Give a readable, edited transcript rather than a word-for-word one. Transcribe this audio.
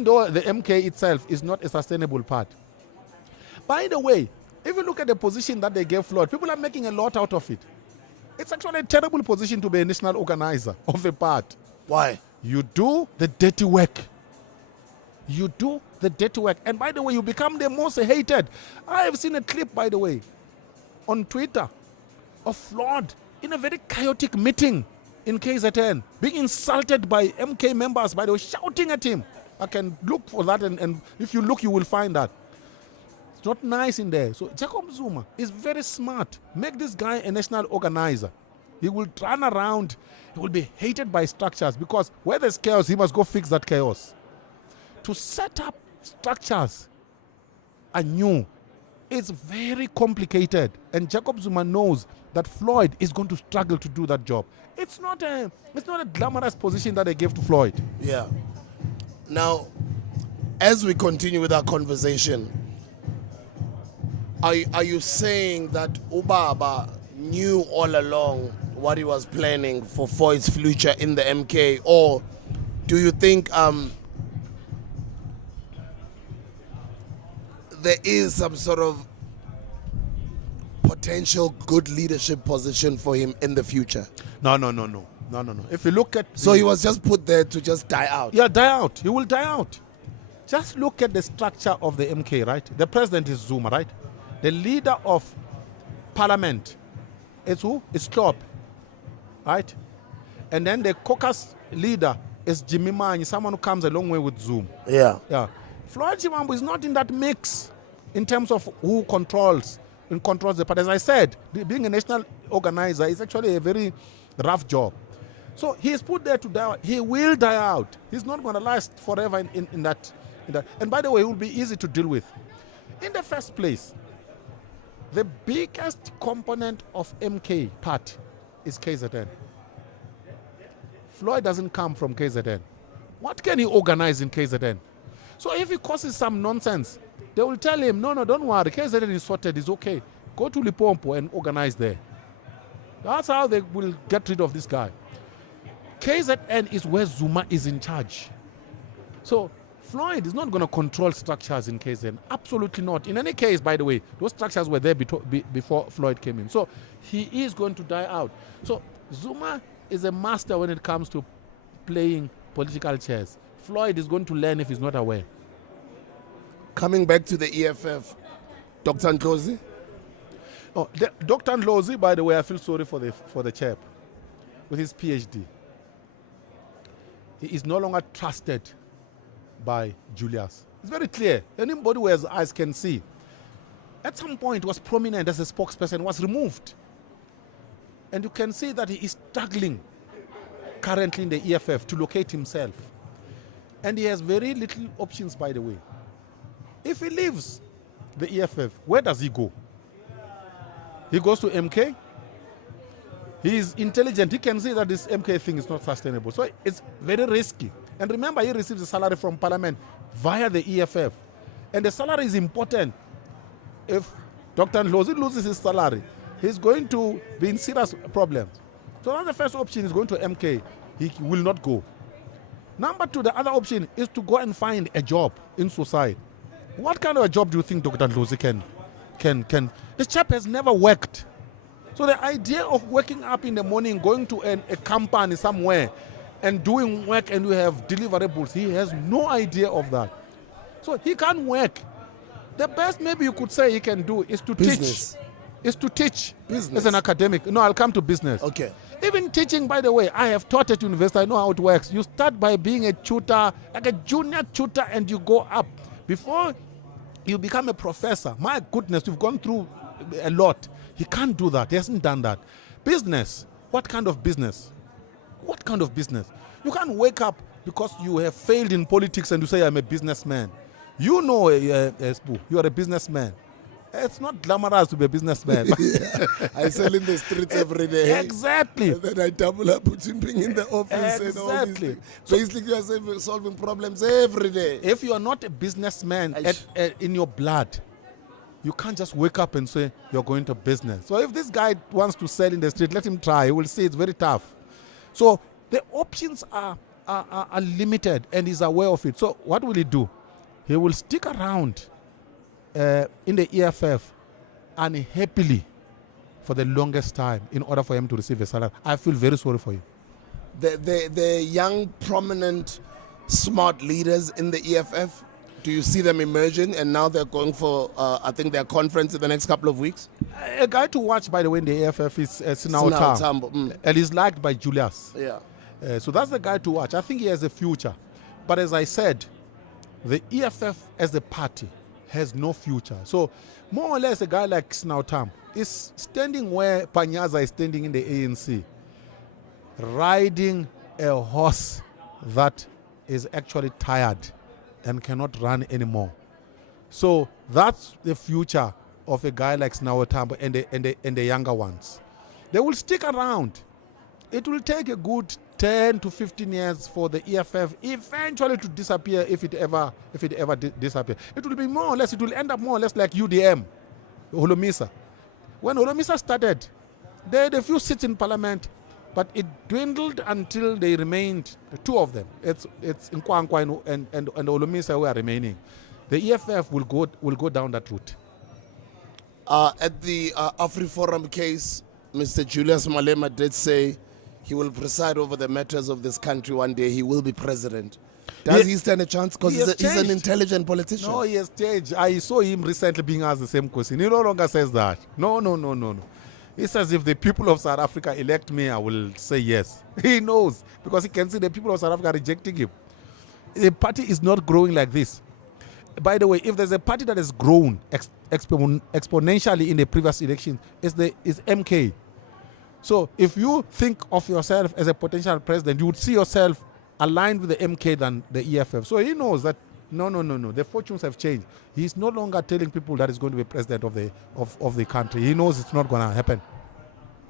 even though the MK itself is not a sustainable party. By the way, if you look at the position that they gave Floyd, people are making a lot out of it. It's actually a terrible position to be a national organizer of a party. Why? You do the dirty work. You do the dirty work. And by the way, you become the most hated. I have seen a clip, by the way, on Twitter of Floyd in a very chaotic meeting in KZN, being insulted by MK members, by the way, shouting at him. I can look for that, and if you look, you will find that. It's not nice in there. So Jacob Zuma is very smart. Make this guy a national organizer. He will run around. He will be hated by structures, because where there's chaos, he must go fix that chaos. To set up structures anew is very complicated, and Jacob Zuma knows that Floyd is going to struggle to do that job. It's not a glamorous position that they gave to Floyd. Yeah. Now, as we continue with our conversation, are you saying that Ubaba knew all along what he was planning for Floyd's future in the MK, or do you think there is some sort of potential good leadership position for him in the future? No. If you look at... So he was just put there to just die out? Yeah, die out. He will die out. Just look at the structure of the MK, right? The president is Zuma, right? The leader of parliament is who? Is Klopp, right? And then the caucus leader is Jimmy Manyi, someone who comes a long way with Zuma. Yeah. Floyd Shivambu is not in that mix in terms of who controls the party. As I said, being a national organizer is actually a very rough job. So he is put there to die out. He will die out. He's not going to last forever in that. And by the way, it will be easy to deal with. In the first place, the biggest component of MK party is KZN. Floyd doesn't come from KZN. What can he organize in KZN? So if he causes some nonsense, they will tell him, no, don't worry, KZN is sorted, it's okay. Go to Limpopo and organize there. That's how they will get rid of this guy. KZN is where Zuma is in charge. So Floyd is not going to control structures in KZN. Absolutely not. In any case, by the way, those structures were there before Floyd came in. So he is going to die out. So Zuma is a master when it comes to playing political chess. Floyd is going to learn if he's not aware. Coming back to the EFF, Dr. Ndlozi? Oh, Dr. Ndlozi, by the way, I feel sorry for the chap with his PhD. He is no longer trusted by Julius. It's very clear. Anybody who has eyes can see. At some point, was prominent as a spokesperson, was removed. And you can see that he is struggling currently in the EFF to locate himself. And he has very little options, by the way. If he leaves the EFF, where does he go? He goes to MK. He is intelligent. He can see that this MK thing is not sustainable. So it's very risky. And remember, he receives a salary from Parliament via the EFF. And the salary is important. If Dr. Ndlozi loses his salary, he's going to be in serious problems. So that's the first option, is going to MK. He will not go. Number two, the other option is to go and find a job in society. What kind of a job do you think Dr. Ndlozi can? The chap has never worked. So the idea of waking up in the morning, going to a company somewhere and doing work and you have deliverables, he has no idea of that. So he can't work. The best maybe you could say he can do is to business. teach. Is to teach Business. as an academic. No, I'll come to business. Okay. Even teaching, by the way, I have taught at university, I know how it works. You start by being a tutor, like a junior tutor, and you go up. Before you become a professor, my goodness, you've gone through a lot. He can't do that. He hasn't done that. Business. What kind of business? What kind of business? You can't wake up because you have failed in politics and you say, I'm a businessman. You know, Sbu, you are a businessman. It's not glamorous to be a businessman. Yeah. I sell in the streets every day. Exactly. And then I double up being in the office. Exactly. And all these things. So basically, you are solving problems every day. If you are not a businessman in your blood, you can't just wake up and say you're going to business. So if this guy wants to sell in the street, let him try. He will see it's very tough. So the options are are limited, and he's aware of it. So what will he do? He will stick around in the EFF unhappily for the longest time in order for him to receive a salary. I feel very sorry for him. The young, prominent, smart leaders in the EFF, do you see them emerging? And now they're going for, I think, their conference in the next couple of weeks? A guy to watch, by the way, in the EFF is Sinao Tambo. And he's liked by Julius. Yeah. So that's the guy to watch. I think he has a future. But as I said, the EFF as a party has no future. So more or less a guy like Sinao Tambo is standing where Panyaza is standing in the ANC, riding a horse that is actually tired and cannot run anymore. So that's the future of a guy like Sinao Tambo and the younger ones. They will stick around. It will take a good 10 to 15 years for the EFF eventually to disappear if it ever disappears. It will be more or less, it will end up more or less like UDM, Holomisa. When Holomisa started, they had a few seats in parliament, but it dwindled until they remained two of them. It's Nkwankwa and Holomisa who are remaining. The EFF will go down that route. At the AfriForum case, Mr. Julius Malema did say he will preside over the matters of this country one day. He will be president. Does he stand a chance? Because he's an intelligent politician. No, he has changed. I saw him recently being asked the same question. He no longer says that. No. He says if the people of South Africa elect me, I will say yes. He knows because he can see the people of South Africa rejecting him. The party is not growing like this. By the way, if there's a party that has grown exponentially in the previous election, it's MK. So if you think of yourself as a potential president, you would see yourself aligned with the MK than the EFF. So he knows that no. The fortunes have changed. He's no longer telling people that he's going to be president of the country. He knows it's not going to happen.